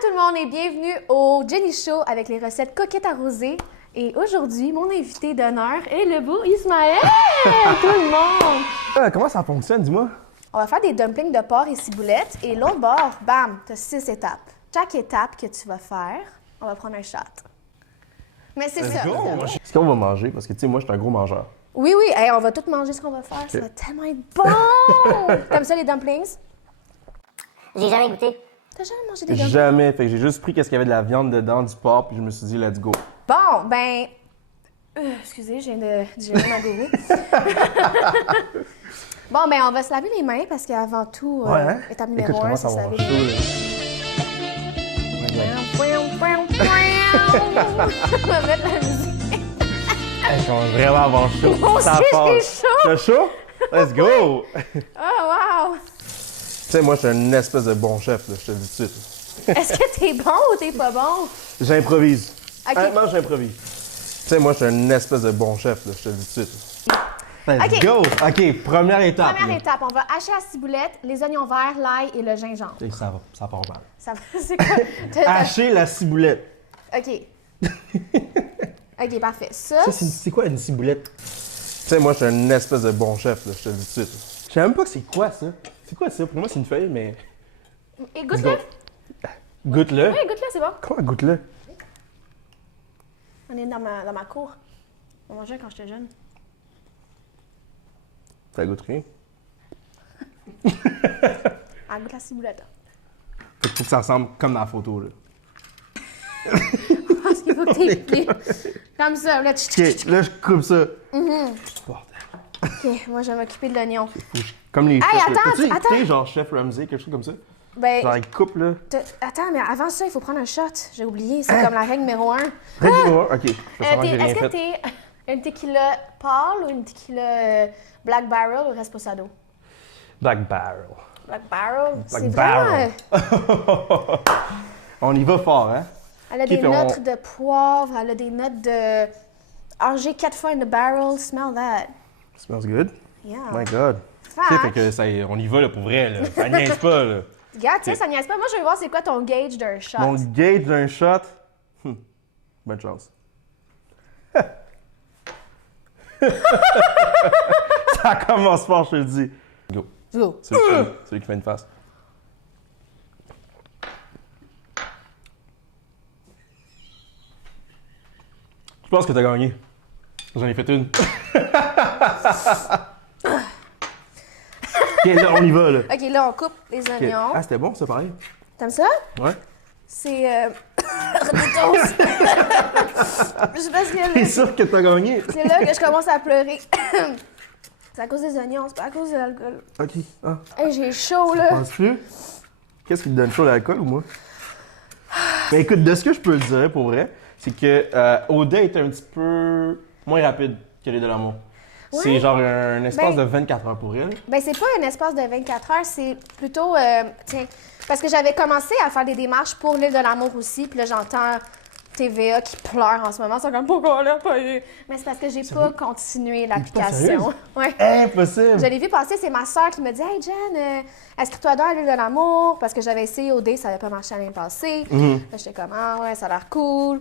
Allô tout le monde et bienvenue au Jenny Show avec les recettes coquettes arrosées. Et aujourd'hui, mon invité d'honneur est le beau Ismaël! Tout le monde! Comment ça fonctionne, dis-moi? On va faire des dumplings de porc et ciboulette et l'autre bord, bam, tu as 6 étapes. Chaque étape que tu vas faire, on va prendre un shot. Mais c'est ça. Qu'est-ce qu'on va manger? Parce que tu sais, moi, je suis un gros mangeur. Oui, oui, hey, on va tout manger ce qu'on va faire. Ça va tellement être bon! Comme ça, les dumplings? J'ai jamais goûté. T'as jamais mangé des dumplings? Jamais. Fait que j'ai juste pris qu'est-ce qu'il y avait de la viande dedans, du porc, puis je me suis dit, let's go. Bon, ben... excusez, je viens de digérer ma gourou. Bon, ben on va se laver les mains parce qu'avant tout, étape numéro Écoute, 1, commence c'est à se avoir laver les mains. On va mettre la musique. On va vraiment avoir chaud. Moi aussi, Ça j'ai passe. chaud. T'as chaud? Let's go! Tu Oh, wow! sais, moi, je suis une espèce de bon chef, là, je te le dis tout de suite. Est-ce que t'es bon ou t'es pas bon? J'improvise. Ok. Honnêtement, j'improvise. Tu sais, moi, je suis une espèce de bon chef, là, je te le dis tout de suite. Let's Ok. go! OK, première étape. Première là. étape, on va hacher la ciboulette, les oignons verts, l'ail et le gingembre. Et ça part mal. Ça c'est quoi? Hacher la ciboulette. OK. OK, parfait. Ça, Ça, c'est quoi une ciboulette? Tu sais, moi, je suis une espèce de bon chef, là, je te le dis tout de suite. Je sais même pas c'est quoi ça. C'est quoi ça? Pour moi, c'est une feuille, mais. et goûte-le. Goûte-le. Oui, goûte-le, c'est bon. Comment goûte-le? On est dans ma cour. On mangeait quand j'étais jeune. Ça goûte rien. Ah, goûte la ciboulette. Fait qu'il faut que ça ressemble comme dans la photo, là. Parce qu'il faut que t'aies plié. Comme ça. Là, Ok, là, je coupe ça. Bordel. OK, moi, je vais m'occuper de l'oignon. Comme les Hey, chefs. là. attends, T'as-tu attends. écouté, genre Chef Ramsay, quelque chose comme ça? Ben, Genre, il coupe, là. attends, mais avant ça, il faut prendre un shot. J'ai oublié, c'est comme la règle numéro 1. Ok, je peux savoir que j'ai rien Est-ce que fait. t'es une tequila pâle ou une tequila Black Barrel ou Reposado? Black Barrel. Black Barrel, Black c'est Barrel. vraiment... On y va fort, hein? Elle a Ok, des fait on- notes de poivre, elle a des notes de... Argé 4 fois in the barrel, smell that. Smells good. Yeah. My God. Fait Ok, fait que ça, on y va, là, pour vrai, là. Ça niaise pas, là. Regarde, tu sais, ça niaise pas. Moi, je veux voir c'est quoi ton gauge d'un shot. Mon gauge d'un shot. Bonne chance. Ça commence fort, je te le dis. Go. Go. C'est lui qui fait une face. Je pense que t'as gagné. J'en ai fait une. Ok, là, on y va, là. OK, là, on coupe les Ok. oignons. Ah, c'était bon, ça, pareil? T'aimes ça? Ouais. C'est... Doritos. Je pense que T'es sûr que t'as gagné? c'est là que je commence à pleurer. C'est à cause des oignons, c'est pas à cause de l'alcool. Ok. Ah. Hey, j'ai chaud, là. Penses-tu? Qu'est-ce qui te donne chaud, l'alcool ou moi? Mais écoute, de ce que je peux le dire, pour vrai, c'est que Oda est un petit peu moins rapide que les de l'amour. Ouais. C'est genre un espace Ben- de 24 heures pour elle. Ben, c'est pas un espace de 24 heures, c'est plutôt... tiens, parce que j'avais commencé à faire des démarches pour l'île de l'amour aussi, puis là, j'entends TVA qui pleure en ce moment. C'est comme, pourquoi on l'a pas eu? Mais c'est parce que j'ai pas continué l'application. sérieuse? Ouais. Impossible! Je l'ai vu passer, c'est ma soeur qui me dit « Hey, Jen, inscris-toi dans l'île de l'amour. » Parce que j'avais essayé OD, ça n'avait pas marché l'année passée. Là, j'étais comme « Ah ouais, ça a l'air cool. »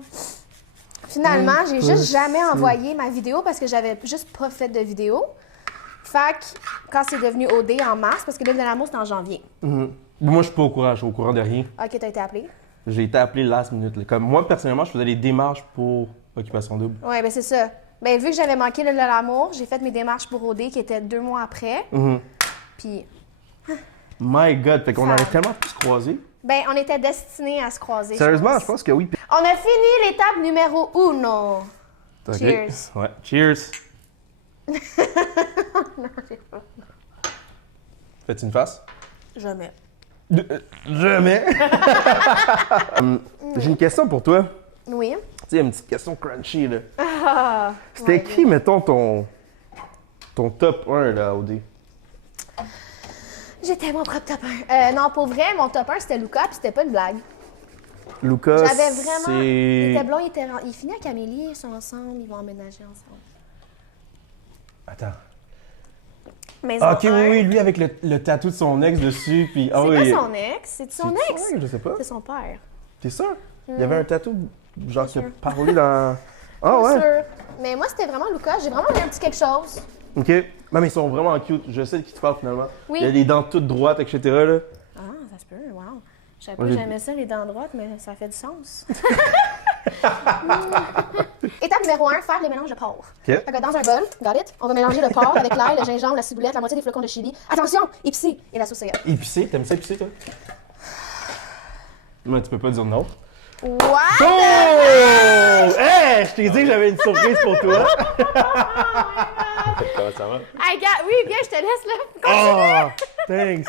Finalement, j'ai juste jamais envoyé ma vidéo parce que j'avais juste pas fait de vidéo. Fait que quand c'est devenu OD en mars, parce que l'île de l'amour, c'est en janvier. Moi, je suis pas au courant, je suis au courant de rien. OK, t'as été appelé? J'ai été appelé last minute. Là. Comme moi, personnellement, je faisais des démarches pour Occupation Double. Oui, ben c'est ça. Ben vu que j'avais manqué l'île de l'amour, j'ai fait mes démarches pour OD qui étaient 2 mois après. Puis, My God, fait qu'on Ça- aurait tellement pu se croiser. ben on était destinés à se croiser. Sérieusement, je pense que oui. On a fini l'étape numéro 1. Ok. Cheers. Ouais, cheers. Fais-tu une face? Jamais. Jamais! J'ai une question pour toi. Oui. Tu sais, une petite question crunchy, là. Ah, C'était ouais. qui, mettons, ton top 1, là, OD? J'étais mon propre top 1. Non, pour vrai, mon top 1, c'était Luca, puis c'était pas une blague. Lucas, J'avais vraiment... Il c'est... était blond, il finit avec Amélie, ils sont ensemble, ils vont emménager ensemble. Attends. Maison Ah, ok, 1. oui, lui avec le tatou de son ex dessus, puis... Ah C'est oui. pas son ex, c'est son C'est ex. Je sais pas. C'est son père. T'es sûr? Il y avait un tatou, genre, Pas qui a sûr. parlé dans... Ah Pas ouais? sûre. Mais moi, c'était vraiment Lucas. J'ai vraiment eu un petit quelque chose. Ok. Non, mais ils sont vraiment cute. Je sais de qui tu parles finalement. Oui. Il y a les dents toutes droites, etc. Là. Ah, ça se peut, wow. Je savais Moi, pas que j'ai- j'aimais ça, les dents droites, mais ça fait du sens. Étape numéro 1, faire les mélanges de porc. Fait que dans un bol, got it, on va mélanger le porc avec l'ail, le gingembre, la ciboulette, la moitié des flocons de chili. Attention, épicé et la sauce soya. Épicé, t'aimes ça épicé, toi? Mais tu peux pas dire non. What? Oh! Hey! Je t'ai dit que j'avais une surprise pour toi. Comment ça va? Hey, gars, oui, viens, je te laisse là. Oh! Thanks!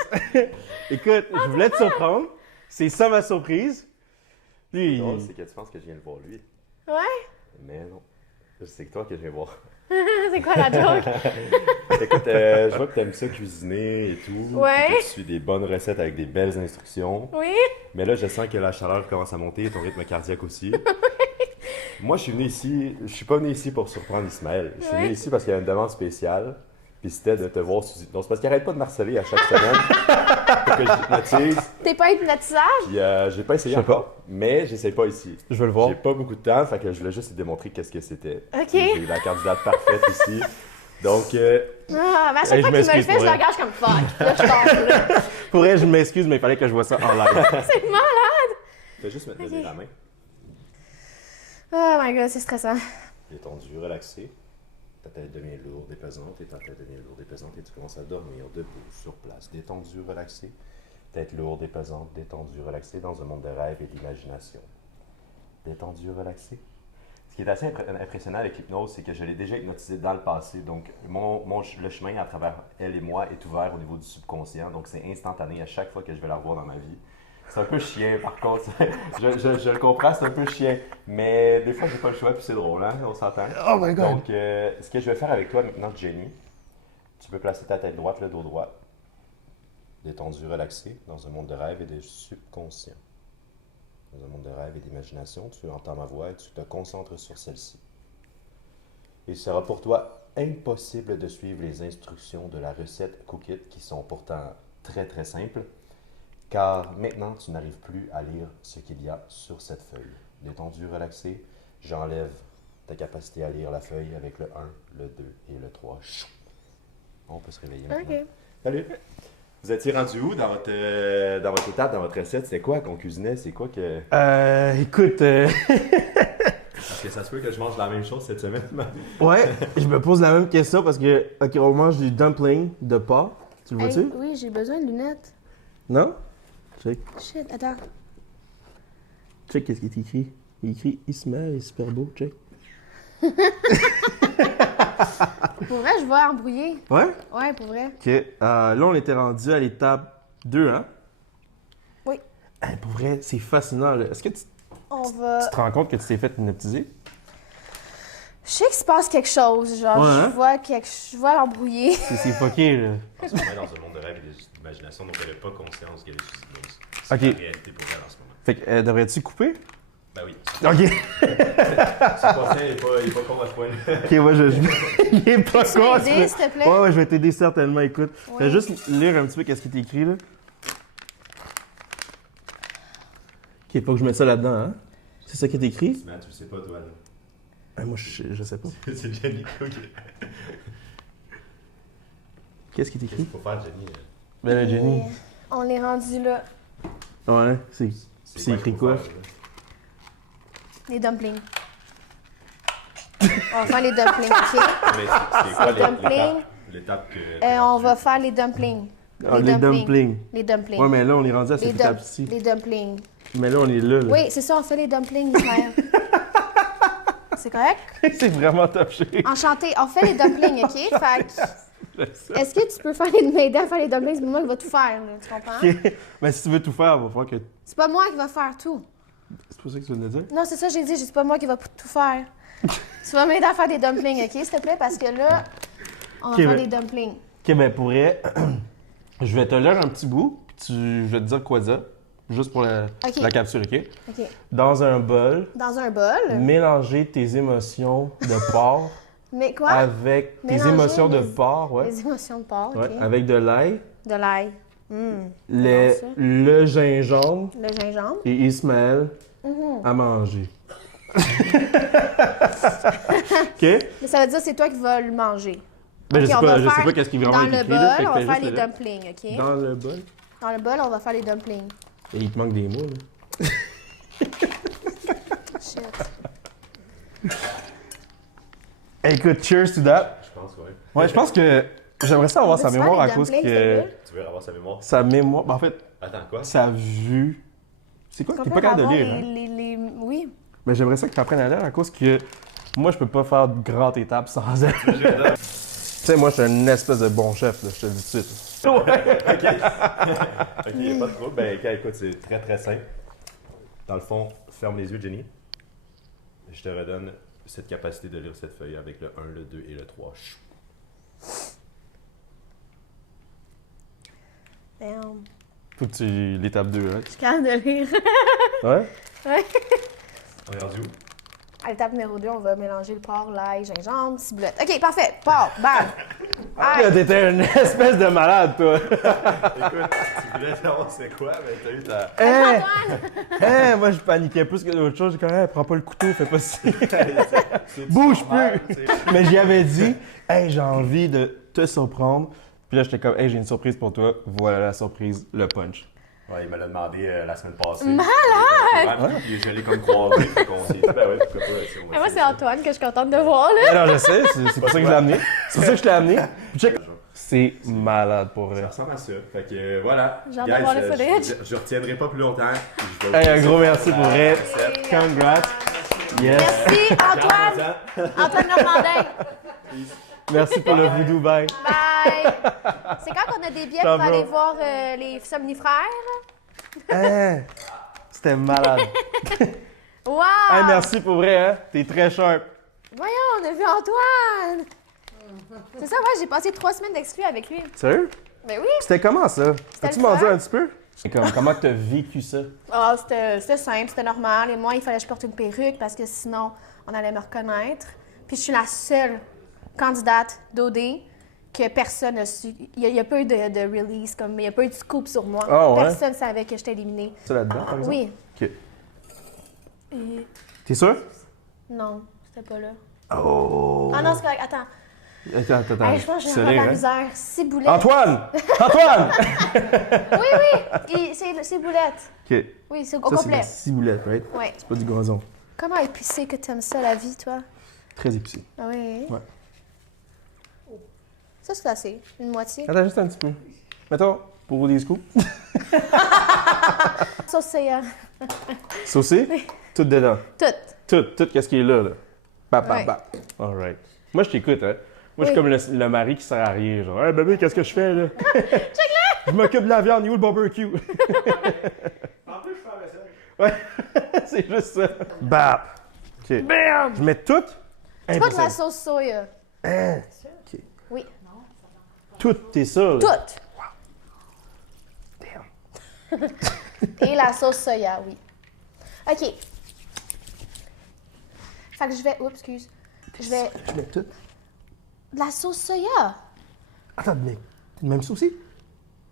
Écoute, je voulais te surprendre. C'est ça ma surprise. Lui, Non, c'est que tu penses que je viens le voir lui. Ouais? Mais non. C'est que toi que je viens voir. C'est quoi la joke? Écoute, je vois que t'aimes ça cuisiner et tout. Ouais. puis que tu suis des bonnes recettes avec des belles instructions. Oui? Mais là, je sens que la chaleur commence à monter et ton rythme cardiaque aussi. Moi, je suis venu ici. Je suis pas venu ici pour surprendre Ismaël. Je suis venu Ouais. ici parce qu'il y a une demande spéciale. Puis c'était de te voir sous... Donc, c'est parce qu'il arrête pas de m'harceler à chaque semaine pour que je hypnotise. T'es pas hypnotisage? Puis j'ai pas essayé Je sais pas. encore, mais j'essaie pas ici. je veux le voir. J'ai pas beaucoup de temps, fait que je voulais juste lui démontrer qu'est-ce que c'était. Ok. Puis j'ai la candidate parfaite ici. Donc, Ah, mais à chaque Hey, fois je qu'il me le m'excuse fait, pour je le elle. regarde comme fuck. Là, je tombe. Là. Pour elle, je m'excuse, mais il fallait que je vois ça en live. C'est malade! fais juste me donner la main. Oh my god, c'est stressant. Détendu, relaxé. Ta tête devient lourde et pesante, et ta tête devient lourde et pesante, et tu commences à dormir debout, sur place. Détendu, relaxé. Tête lourde et pesante, détendu, relaxé, dans un monde de rêve et d'imagination. Détendu, relaxé. Ce qui est assez impressionnant avec l'hypnose, c'est que je l'ai déjà hypnotisé dans le passé. Donc, le chemin à travers elle et moi est ouvert au niveau du subconscient. Donc, c'est instantané à chaque fois que je vais la revoir dans ma vie. C'est un peu chien, par contre. je le comprends, c'est un peu chien. Mais des fois, j'ai pas le choix, puis c'est drôle, hein? On s'entend. Oh my god! Donc, ce que je vais faire avec toi maintenant, Jenny, tu peux placer ta tête droite, le dos droit. Détendu, relaxé, dans un monde de rêve et de subconscient. Dans un monde de rêve et d'imagination, tu entends ma voix et tu te concentres sur celle-ci. Il sera pour toi impossible de suivre les instructions de la recette Cookit, qui sont pourtant très très simples, car maintenant tu n'arrives plus à lire ce qu'il y a sur cette feuille. Détendu, relaxé, j'enlève ta capacité à lire la feuille avec le 1, le 2 et le 3. On peut se réveiller maintenant. Ok. Salut! Vous étiez rendu où dans votre étape, dans votre recette? C'est quoi qu'on cuisinait? C'est quoi que... Écoute, Parce que ça se peut que je mange la même chose cette semaine. ouais, je me pose la même question parce que, ok, on mange du dumpling de porc. Tu le vois-tu? Hey, oui, j'ai besoin de lunettes. Non? Check. Shit, attends. Check qu'est-ce qui est écrit. Il est écrit Ismaël est super beau, check. Pour vrai, je vais embrouiller. Ouais? Ouais, pour vrai. Ok, là on était rendu à l'étape 2, hein? Oui. Hey, pour vrai, c'est fascinant. Là. Est-ce que tu On va. te rends compte que tu t'es fait hypnotiser? Je sais qu'il se passe quelque chose. Genre, Ouais, hein? je vois l'embrouiller. C'est fucké, là. On se met dans un monde de rêve et d'imagination, donc elle n'a pas conscience qu'elle est sous hypnose. C'est Ok. la réalité pour elle en ce moment. Fait que, devrais-tu couper? Ben oui. Ok. Ce conseil il est pas con à ce point. Ok, moi je. Il est pas Tu con. m'aider, s'il te plaît? Ouais, ouais, je vais t'aider certainement, écoute. Ouais. Fais juste lire un petit peu qu'est-ce qui est écrit, là. Ok, faut que je mette ça là-dedans, hein? C'est ça qui est écrit? Mais tu le sais pas, toi, là. Ah, moi, je sais pas. C'est Jenny. Ok. Qu'est-ce qui est Qu'est-ce écrit? qu'il faut faire, Jenny? Ben là, Jenny. On est rendu là. Ouais, c'est écrit qu'il faut quoi? faire, là? Les dumplings. On va faire les dumplings, OK? Mais c'est quoi Dumpling. l'étape que... On va faire les dumplings. Ah, les dumplings. Les dumplings. Ouais, mais là, on est rendu à les, cette étape-ci. les dumplings. Mais là, on est là, là. Oui, c'est ça, on fait les dumplings, Ismaël. C'est correct? C'est vraiment top shape. Enchanté. On fait les dumplings, OK? Fait que, est-ce que tu peux m'aider à faire les dumplings? C'est moi qui va tout faire, là, tu comprends? Ok. Mais si tu veux tout faire, il va falloir que. C'est pas moi qui va faire tout. C'est pas ça que tu veux dire? Non, c'est ça, j'ai dit, c'est pas moi qui va tout faire. Tu vas m'aider à faire des dumplings, OK, s'il te plaît? Parce que là, on va Ok, faire mais- des dumplings. Ok, ben pour vrai, je vais te lire un petit bout, puis je vais te dire quoi dire. Juste pour Ok. la capsule, ok? OK. Dans un bol, Dans un bol. mélanger tes émotions de porc Mais quoi? avec tes Mélanger émotions de les- porc, ouais. Les émotions de porc, OK. Ouais, avec de l'ail, De l'ail. Le, ça. le gingembre Le gingembre. et Ismaël à manger. OK? Mais ça veut dire que c'est toi qui vas le manger. Ben, Ok, je sais on pas, va je sais faire pas qu'est-ce qui est vraiment dans le écrit bol, là. Fait que on t'as va faire juste les le- dumplings, OK? Dans le bol. Dans le bol, on va faire les dumplings. Et il te manque des mots, là. Shit. Écoute, cheers to that. Je pense, ouais. Ouais, je pense que j'aimerais ça avoir sa Veux-tu mémoire faire à les cause dumplings, que... s'il te plaît? Tu veux avoir sa mémoire? Sa mémoire... Ben, en fait, Attends, quoi? sa vue... C'est quoi? Est-ce T'es qu'on pas peut capable de avoir lire, hein? Oui. Mais j'aimerais ça que tu apprennes à lire à cause que moi, je peux pas faire de grandes étapes sans elle. Tu sais, moi, je suis un espèce de bon chef, là, je te le dis tout de suite. Ok, y a pas de trouble. Ben, écoute, c'est très très simple. Dans le fond, ferme les yeux, Jenny. Je te redonne cette capacité de lire cette feuille avec le 1, le 2 et le 3. Damn. Faut que tu... L'étape 2, hein? Je suis capable de lire. Ouais? Ouais. On est rendu où? À l'étape numéro 2, on va mélanger le porc, l'ail, gingembre, ciboulette. OK, parfait. Porc, bam. Ah, t'étais une espèce de malade, toi! Écoute, tu voulais savoir c'est quoi, mais t'as eu ta... Hein? Antoine! Moi, je paniquais plus que d'autres choses. J'ai quand même, prends pas le couteau, fais pas ci. C'est Bouge normal, plus! c'est- Mais j'y avais dit, hey, j'ai envie de te surprendre. Puis là, j'étais comme, hey, j'ai une surprise pour toi. Voilà la surprise, le punch. Ouais, il me l'a demandé la semaine passée. Malade! Ouais, puis je l'ai comme croisé, fait qu'on s'est dit, ben ouais, pourquoi pas. Si on va Mais moi, c'est essayer ça. Antoine que je suis contente de voir, là. Alors, je sais, c'est pour ça que je l'ai amené. C'est pour ça que je l'ai amené. Puis check. C'est malade pour vrai. Ça ressemble à ça. Fait que voilà. J'ai hâte de Guys, voir le footage. je retiendrai pas plus longtemps. Je vais Hey, vous un laisser gros merci faire pour la vrai. recette. Congrats. Yes. Merci, Antoine! Antoine Normandin. Merci pour le voodoo, bye. Bye! C'est quand qu'on a des billets Ciao, pour aller bro. voir les somnifères? Hein? C'était malade. Wow! Hey, merci pour vrai, hein? T'es très sharp. Voyons, on a vu Antoine! C'est ça, moi, j'ai passé 3 semaines d'exclus avec lui. Sérieux? Ben oui! C'était comment ça? As-tu le menti fun. un petit peu? Comment t'as vécu ça? Ah, c'était simple, c'était normal. Et moi, il fallait que je porte une perruque parce que sinon, on allait me reconnaître. Puis je suis la seule candidate d'OD que personne n'a su. Il n'y a pas eu de release, comme il n'y a pas eu de scoop sur moi. Ah ouais? Personne ne savait que j'étais éliminée. Ça là-dedans, par exemple? Oui. OK. Et... T'es sûr? Non, c'était pas là. Oh! Ah non, c'est correct. Attends. Attends. Hey, je pense que j'ai C'est encore de la hein? misère. Ciboulette. Antoine! Antoine! Oui! C'est ciboulette. OK. Oui, c'est au Ça, c'est de complet. la ciboulette, right? Oui. C'est pas du gazon. Comment épicé que t'aimes ça, la vie, toi? Très épicé. Ah oui? Ouais. Ça, c'est assez. Une moitié. Attends juste un petit peu. Mettons, pour des scoops. Sauce soya. Saucé? Tout dedans. Tout. Tout qu'est-ce qui est là, là. Bap. Ouais. All right. Moi, je t'écoute, hein. Moi, je suis Oui. comme le mari qui sert à rien. Genre, hey, bébé, qu'est-ce que je fais, là? Je m'occupe de la viande, il est où le barbecue? En plus, je fais la vaisselle. Ouais, c'est juste ça. Bap. OK. Bam! Je mets tout? C'est pas de la sauce soya. Hein? OK. Oui. Tout, t'es ça, là? Tout. Damn. Et la sauce soya, oui. OK. Fait que je vais... Oups, excuse. Je vais... Je mets tout. De la sauce soya. Attends, mais t'es de même ça aussi?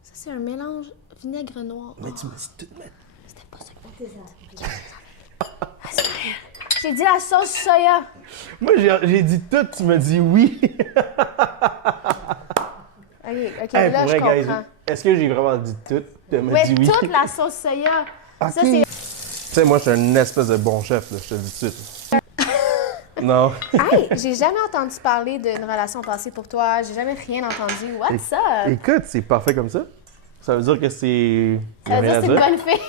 Ça, c'est un mélange vinaigre noir. Mais tu m'as dit tout mettre. C'était pas ça que j'ai dit la sauce soya. Moi, j'ai dit tout, tu m'as dit oui. OK, Hey, là, pour je vrai, guys, comprends. est-ce que j'ai vraiment dit tout? Tu m'as Mais dit oui. toute la sauce soya. Ok. Ça, c'est... Tu sais, moi, je suis un espèce de bon chef, là, je te le dis tout de suite. Non. Hey, j'ai jamais entendu parler d'une relation passée pour toi. J'ai jamais rien entendu. What's up? Écoute, c'est parfait comme ça. Ça veut dire que c'est... Ça veut dire que c'est une bonne fille.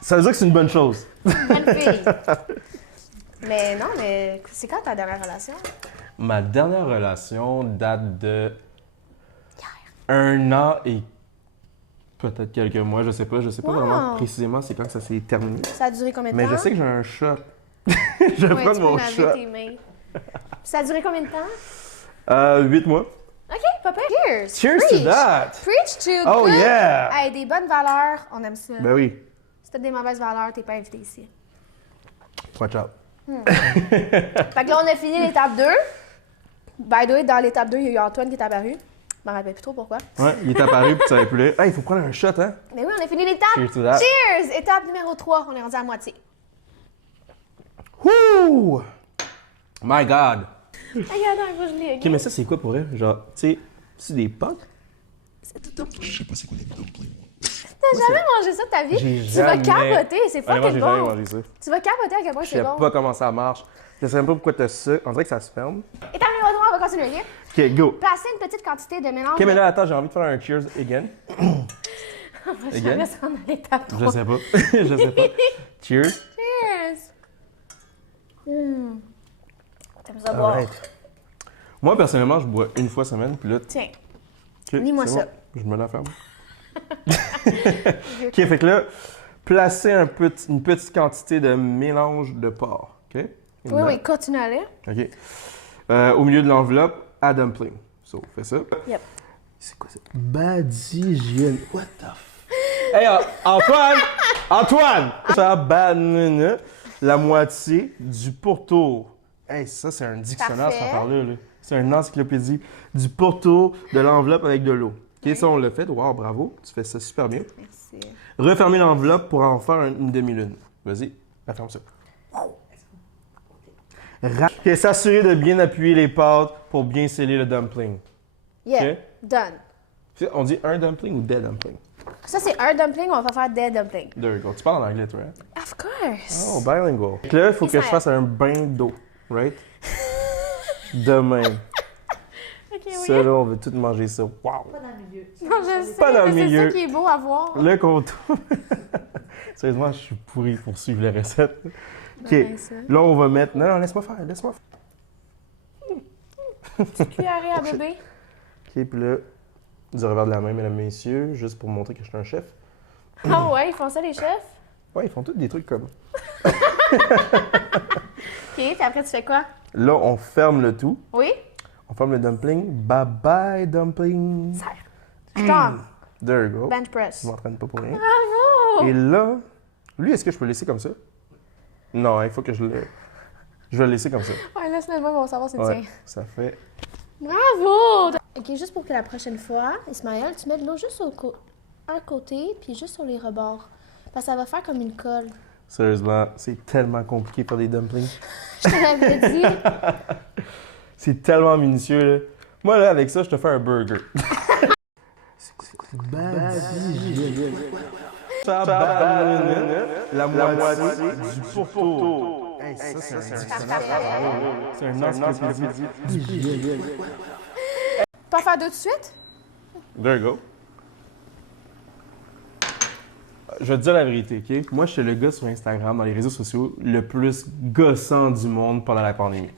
Ça veut dire que c'est une bonne chose. Bonne fille. Mais non, mais c'est quand ta dernière relation? Ma dernière relation date de 1 an et peut-être quelques mois, je sais pas Wow. vraiment précisément c'est quand ça s'est terminé. Ça a duré combien de Mais temps? je sais que j'ai un shot. Je vais Ouais, prendre tu mon peux laver shot. tes mains. Ça a duré combien de temps? 8 mois. OK, papa. Cheers! Cheers Preach. to that! Preach to Oh good. yeah! Hey, des bonnes valeurs, on aime ça. Ben oui. Si t'as des mauvaises valeurs, t'es pas invité ici. Watch out. Fait que là, on a fini l'étape 2. By the way, dans l'étape 2, il y a eu Antoine qui est apparu. Je me rappelle plus trop pourquoi. Ouais, il est apparu puis tu savais plus. Hey, il faut prendre un shot, hein? Mais oui, on a fini l'étape. Cheers to that. Cheers! Étape numéro 3, on est rendu à moitié. Wouh! My God! Regarde, un peu gelé, Ok, mais ça, c'est quoi pour elle? Genre, tu sais, c'est des potes? T'as jamais mangé ça de ta vie? J'ai Tu vas jamais- capoter, c'est Honnêtement, fucking j'ai jamais bon. mangé ça. Tu vas capoter à quel point Je c'est sais bon. pas comment ça marche. Je sais même pas pourquoi t'as ça. On dirait que ça se ferme. Étape numéro 3, on va continuer, ok? Ok, go. Placer une petite quantité de mélange. Ok, mais là, attends, j'ai envie de faire un cheers again. On va jamais se rendre à l'étape 3. Je sais pas. Je sais pas. Cheers. Cheers! T'aimes ça boire? Alright. Moi, personnellement, je bois une fois semaine, puis là, Tiens, ok, lis-moi c'est ça. bon. Je me la ferme. Ok, fait que là, placer une petite quantité de mélange de porc. Ok? Une Oui, note. oui, continue à aller. Ok. Au milieu de l'enveloppe, à dumpling. So, fais ça. Yep. C'est quoi ça? Badigeonne. What the f... Hey, Antoine! Antoine! Ça banane la moitié du pourtour. Hey, ça, c'est un dictionnaire, cette Parfait. affaire-là. Là. C'est une encyclopédie du pourtour de l'enveloppe avec de l'eau. Ok, ça, on l'a fait. Wow, bravo. Tu fais ça super bien. Merci. Refermer l'enveloppe pour en faire une demi-lune. Vas-y, referme ça. Ok, s'assurer de bien appuyer les pâtes pour bien sceller le dumpling. Yeah, Ok. done. On dit un dumpling ou des dumplings? Ça, c'est un dumpling, on va faire des dumplings. There you go. Tu parles en anglais, toi, hein? Of course. Oh, bilingual. Donc là, il faut que je fasse un bain d'eau, right? Demain. Ok, oui. Ça, là, on veut tout manger ça. Wow! Non, je sais, Pas dans le mais milieu. c'est ça qui est beau à voir. Le contour. Sérieusement, je suis pourri pour suivre la recette. OK. Ben, ça. Là, on va mettre... Non, laisse-moi faire, laisse-moi faire. Cuillerée à bébé. OK, puis là, du revers de la main, mesdames, messieurs, juste pour montrer que je suis un chef. Ah ouais, ils font ça, les chefs? Ouais, ils font tous des trucs comme... Ok, puis après, tu fais quoi? Là, on ferme le tout. Oui? On ferme le dumpling. Bye-bye, dumpling. Serre. Putain, There you go. bench press. Je m'entraîne pas pour rien. Bravo! Et là, lui, est-ce que je peux le laisser comme ça? Non, il faut que je le... Je vais le laisser comme ça. Ouais, laisse-le moi, on va savoir c'est Ouais, tien. ça fait... Bravo! Ok, juste pour que la prochaine fois, Ismaël, tu mets de l'eau juste à côté, puis juste sur les rebords. Parce que ça va faire comme une colle. Sérieusement, c'est tellement compliqué de faire des dumplings. Je te l'avais dit. C'est tellement minutieux, là. Moi, là, avec ça, je te fais un burger. La moitié du pourtour. Hey, ça, c'est un dictionnaire. C'est un encyclopédie. Tu peux en faire deux tout de suite? There you go. Je vais te dire la vérité, OK? Moi, je suis le gars sur Instagram, dans les réseaux sociaux, le plus gossant du monde pendant la pandémie.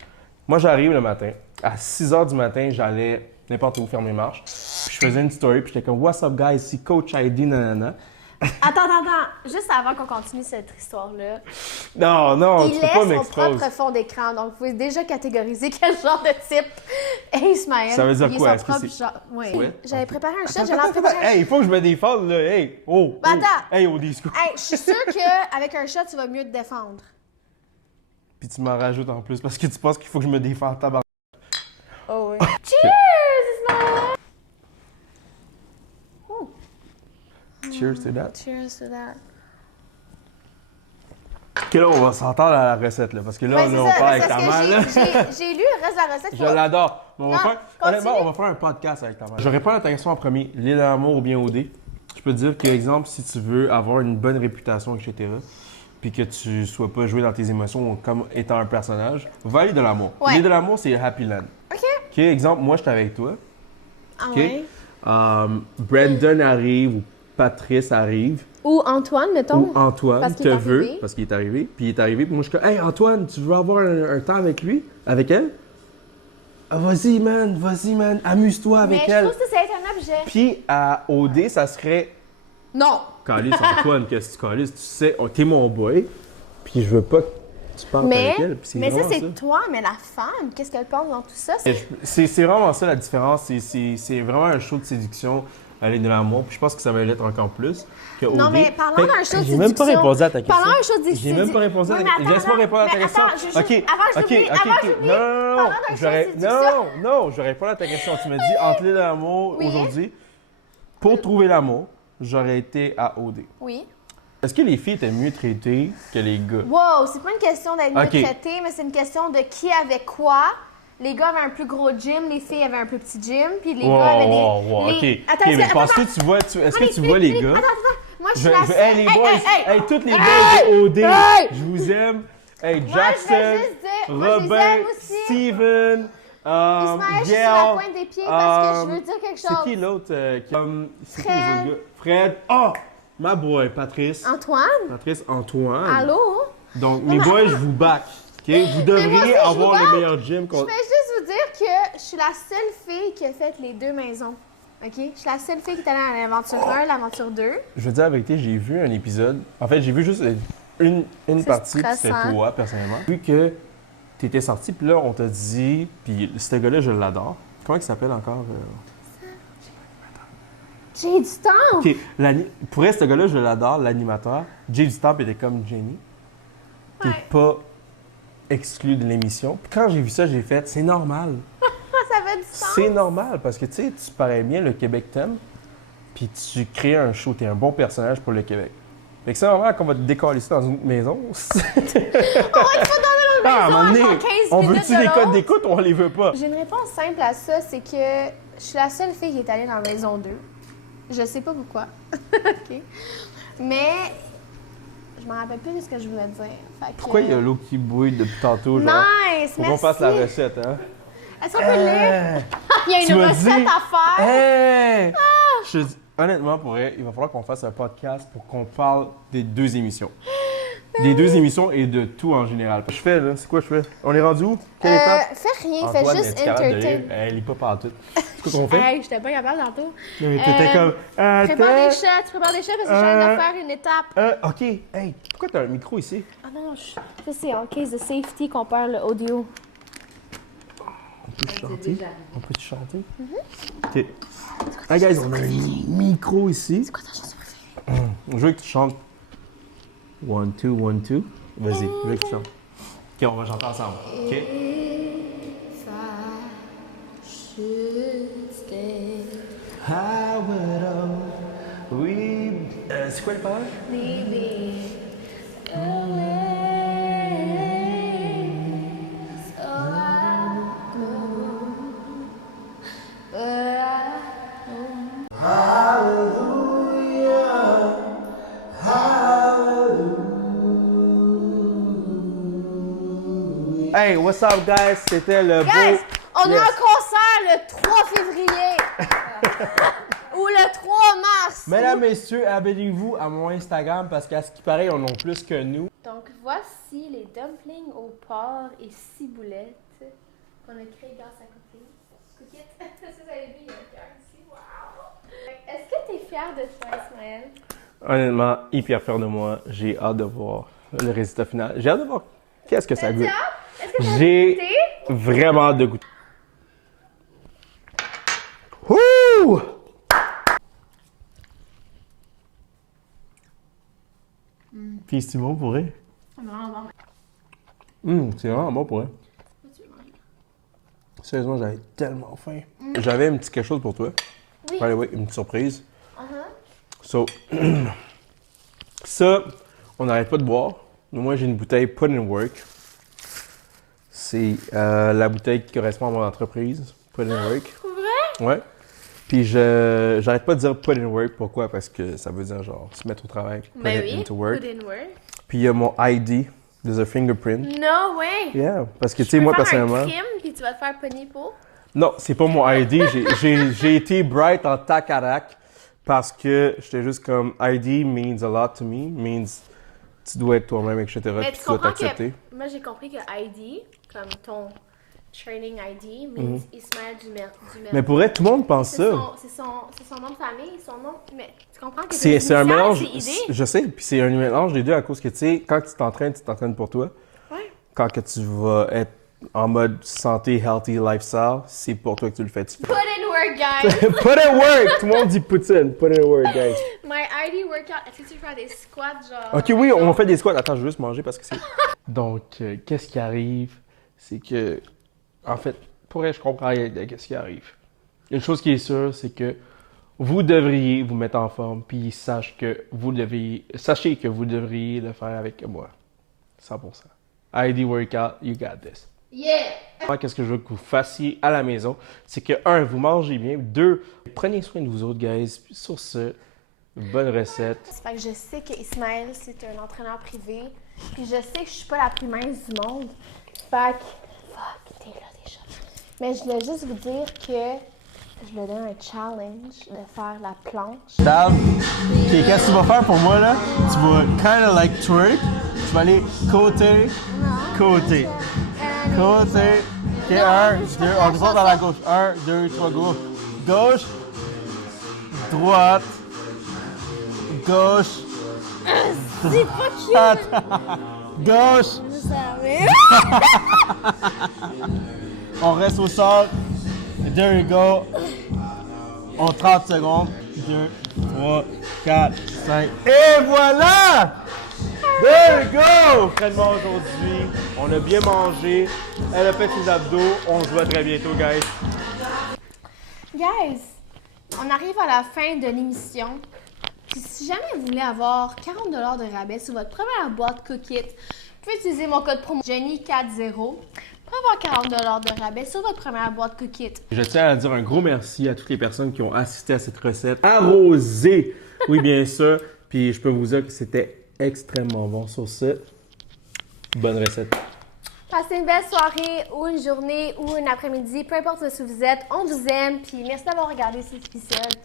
Moi, j'arrive le matin. À 6 h du matin, j'allais n'importe où faire mes marches. Puis je faisais une story, puis j'étais comme « What's up, guys? Ici Coach ID, nanana. » Attends. Juste avant qu'on continue cette histoire-là, Non, il tu peux laisse pas son m'exposer. propre fond d'écran. Donc, vous pouvez déjà catégoriser quel genre de type est Ismaël. Ça veut dire Il est quoi? son Est-ce que propre c'est- genre. Oui. Ouais. J'avais préparé un shot, Attends, j'allais en préparer un. Hey, il faut que je me défende, là. Hey, oh, Ben, oh. attends. Hey, au disco. Hey, je suis sûre qu'avec un shot, tu vas mieux te défendre. Puis tu m'en rajoutes en plus parce que tu penses qu'il faut que je me défende tabarnak. Oh oui. Cheers, Ismaël! Cheers to that. Cheers to that. Ok, là, on va s'entendre à la recette, là. Parce que là, Ouais, on c'est on ça, parle avec parce ta que mère, là. j'ai lu le reste de la recette. Je l'adore. Mais on va Non, faire, honnêtement, continue. on va faire un podcast avec ta mère. Je réponds à ta question en premier. L'île de l'amour ou bien OD. Je peux te dire que, exemple, si tu veux avoir une bonne réputation, etc., puis que tu sois pas joué dans tes émotions comme étant un personnage, va à l'île de l'amour. Ouais. L'île de l'amour, c'est Happy Land. OK. OK, exemple, moi, je suis avec toi. Ah OK? ouais. Brandon arrive ou Patrice arrive. Ou Antoine, mettons. Ou Antoine parce qu'il te est veut, arrivé. parce qu'il est arrivé, puis il est arrivé, puis moi je suis comme, hey Antoine, tu veux avoir un temps avec lui, avec elle? Ah, vas-y man, amuse-toi Mais avec je elle. trouve que c'est un objet. Puis à OD, ça serait, Non. Calice Antoine, qu'est-ce que tu calices, tu sais, t'es mon boy, puis je veux pas que tu parles Mais, avec elle. Puis c'est mais ça, vraiment c'est toi, mais la femme, qu'est-ce qu'elle pense dans tout ça? C'est vraiment ça la différence, c'est vraiment un show de séduction. aller de l'amour. Puis je pense que ça va l'être encore plus que OD. Non, mais parlons d'un show de J'ai même pas séduction. répondu à ta question. Parlons d'un show de J'ai même pas répondu à ta Oui, mais question. Laisse-moi attends, répondre à ta mais question. attends, je- avant que j'oublie, Non. parlons d'un show de séduction. Non, je réponds à ta question. Tu me dis entre les de l'amour Oui. aujourd'hui. Pour trouver l'amour, j'aurais été à OD. Oui. Est-ce que les filles étaient mieux traitées que les gars? Wow, c'est pas une question d'être mieux Ok. traité, mais c'est une question de qui avait quoi. Les gars avaient un plus gros gym, les filles avaient un plus petit gym, puis les gars avaient des... OK. les- OK, mais attends, parce que tu vois, est-ce que tu vois les gars? Attends. Moi, je suis Je- la je- seule... hey, les boys, hey, toutes les boys de OD, je vous aime. Hey, Moi, je Jackson, veux juste dire, moi, je les Robin, aime aussi. Steven, Ismaël, je suis sur la pointe des pieds parce que je veux dire quelque chose. C'est qui l'autre? C'est qui les Fred. autres gars? Fred. Oh! Ma boy, Patrice. Antoine? Patrice, Antoine. Allô? Donc, mes boys, je vous back. OK? Vous devriez aussi, je avoir vous les back. meilleurs gyms. Je vais juste vous dire que je suis la seule fille qui a fait les deux maisons. OK? Je suis la seule fille qui est allée à l'aventure 1, l'aventure 2. Je veux dire la vérité, j'ai vu un épisode. En fait, j'ai vu juste une C'est partie, puis c'était stressant. toi, personnellement. Vu que t'étais sorti, puis là, on t'a dit, puis ce gars-là, je l'adore. Comment il s'appelle encore? J'ai du temps! OK, pour vrai, ce gars-là, je l'adore, l'animateur. Jay du Temple était comme Jenny. T'es Ouais. pas exclu de l'émission. Puis quand j'ai vu ça, j'ai fait, c'est normal. Ça fait du temps! C'est normal, parce que tu sais, tu parais bien, le Québec t'aime, puis tu crées un show, t'es un bon personnage pour le Québec. Fait que c'est normal qu'on va te décoller ça dans une autre maison. Ah, à un moment donné, genre 15 on minutes veut-tu de des l'autre? codes d'écoute ou on les veut pas? J'ai une réponse simple à ça, c'est que je suis la seule fille qui est allée dans la maison 2. Je sais pas pourquoi. OK? Mais je me rappelle plus de ce que je voulais dire. Fait que- Pourquoi il y a l'eau qui bouille depuis tantôt, genre? Nice! Faut merci! qu'on fasse la recette, hein? Est-ce qu'on peut le lire? Il y a Tu une m'as recette dit- à faire! Hey! Je te dis, honnêtement, pour vrai, il va falloir qu'on fasse un podcast pour qu'on parle des deux émissions. Des deux émissions et de tout en général. Je fais, là, c'est quoi je fais? On est rendu où? Quelle étape? Fais rien, Antoine, fais juste es-tu capable de entertain. lire? Elle lit pas partout. C'est quoi qu'on fait? Hey, j'étais pas capable tantôt. Mais t'étais comme. Prépare des Attends. chats, tu prépares des chats parce que j'ai envie de faire une étape. OK. Hey, pourquoi t'as un micro ici? Ah non, ça c'est en case de safety qu'on perd l'audio. On peut chanter? On peut chanter? OK. Hey guys, on a un micro ici. C'est quoi ta chanson préférée? Je veux que tu chantes. 1, 2, 1, 2. Vas-y, je veux que tu chantes. OK, on va chanter ensemble. OK? How would we... c'est quoi les paroles? Hey, what's up, guys? C'était le Guys, beau... on a Yes. un concert le 3 février. Ou le 3 mars. Mesdames, messieurs, abonnez-vous à mon Instagram parce qu'à ce qui paraît, ils en ont plus que nous. Donc voici les dumplings au porc et ciboulette qu'on a créé grâce à Cookie. Cookie, ça vous avez vu, il y a un cœur ici. Wow! Est-ce que tu es fier de toi, Ismaël? Honnêtement, hyper fier de moi. J'ai hâte de voir le résultat final. J'ai hâte de voir qu'est-ce que ça goûte. Est-ce que tu as J'ai goûté? vraiment hâte de goûter. Ouh! Puis c'est bon pour vrai? C'est vraiment bon. C'est vraiment bon pour vrai. Sérieusement, j'avais tellement faim. J'avais un petit quelque chose pour toi. Oui. By the way, une petite surprise. Uh-huh. So, ça, on n'arrête pas de boire. Moi, j'ai une bouteille Put in Work. C'est la bouteille qui correspond à mon entreprise, Put in Work. Vrai? Ouais. Puis j'arrête pas de dire Put in Work. Pourquoi? Parce que ça veut dire genre se mettre au travail. Put Ben it oui. into work. Put in work. Puis il y a mon ID. There's a fingerprint. No way! Yeah. Parce que tu Tu sais, peux moi faire personnellement. un crime puis tu vas te faire pogner pour? Non, c'est pas mon ID. J'ai été bright en tac à rac parce que j'étais juste comme ID means a lot to me, means tu dois être toi-même, etc. Mais Puis tu tu dois comprends t'accepter. que moi j'ai compris que ID, comme ton training ID, means Ismaël Dumer. Mais pour être, tout le monde pense C'est ça. son nom de famille, son nom. Mais tu comprends que C'est un mélange. C'est ID. Je sais, puis c'est un mélange des deux à cause que tu sais, quand tu t'entraînes pour toi. Ouais. Quand que tu vas être en mode santé, healthy lifestyle, c'est pour toi que tu le fais. Tu fais. Put in work, guys. Put in work! Tout le monde dit poutine. Put in work, guys. My ID workout. Est-ce que tu veux faire des squats, genre? Ok, oui, on fait des squats. Attends, je veux juste manger parce que c'est. Donc, qu'est-ce qui arrive? C'est que. En fait, pour elle, je comprends rien de qu'est-ce qui arrive. Une chose qui est sûre, c'est que vous devriez vous mettre en forme, puis sachez que vous devriez le faire avec moi. 100%. ID workout, you got this. Yeah! Moi, qu'est-ce que je veux que vous fassiez à la maison, c'est que, 1, vous mangez bien, 2, prenez soin de vous autres, guys. Puis sur ce, bonne recette. Fait que je sais que Ismaël, c'est un entraîneur privé. Puis je sais que je suis pas la plus mince du monde. Fait que. Fuck, t'es là déjà. Mais je voulais juste vous dire que je lui donne un challenge de faire la planche. Tab, ok, qu'est-ce que tu vas faire pour moi là? Tu vas kinda like twerk. Tu vas aller côté, côté, côté. Ok, 1, 2, on descend dans la gauche. 1, 2, 3, gauche. Gauche, droite, gauche, droite, gauche. On reste au sol. There you go. En 30 secondes. 2, 3, 4, 5. Et voilà! There you go! Entraînement aujourd'hui. On a bien mangé. Elle a fait ses abdos. On se voit très bientôt, guys. Guys, on arrive à la fin de l'émission. Puis si jamais vous voulez avoir 40 $ de rabais sur votre première boîte Cookit, vous pouvez utiliser mon code promo Jenny40 pour avoir 40 $ de rabais sur votre première boîte Cookit. Je tiens à dire un gros merci à toutes les personnes qui ont assisté à cette recette arrosée. Oui, bien sûr. Puis je peux vous dire que c'était extrêmement bon sur ce. Bonne recette. Passez une belle soirée ou une journée ou un après-midi, peu importe où vous êtes. On vous aime. Puis merci d'avoir regardé cet épisode.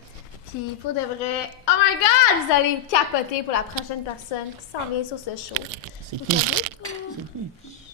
Puis pour de vrai, oh my god, vous allez capoter pour la prochaine personne qui s'en vient sur ce show. C'est qui? C'est qui?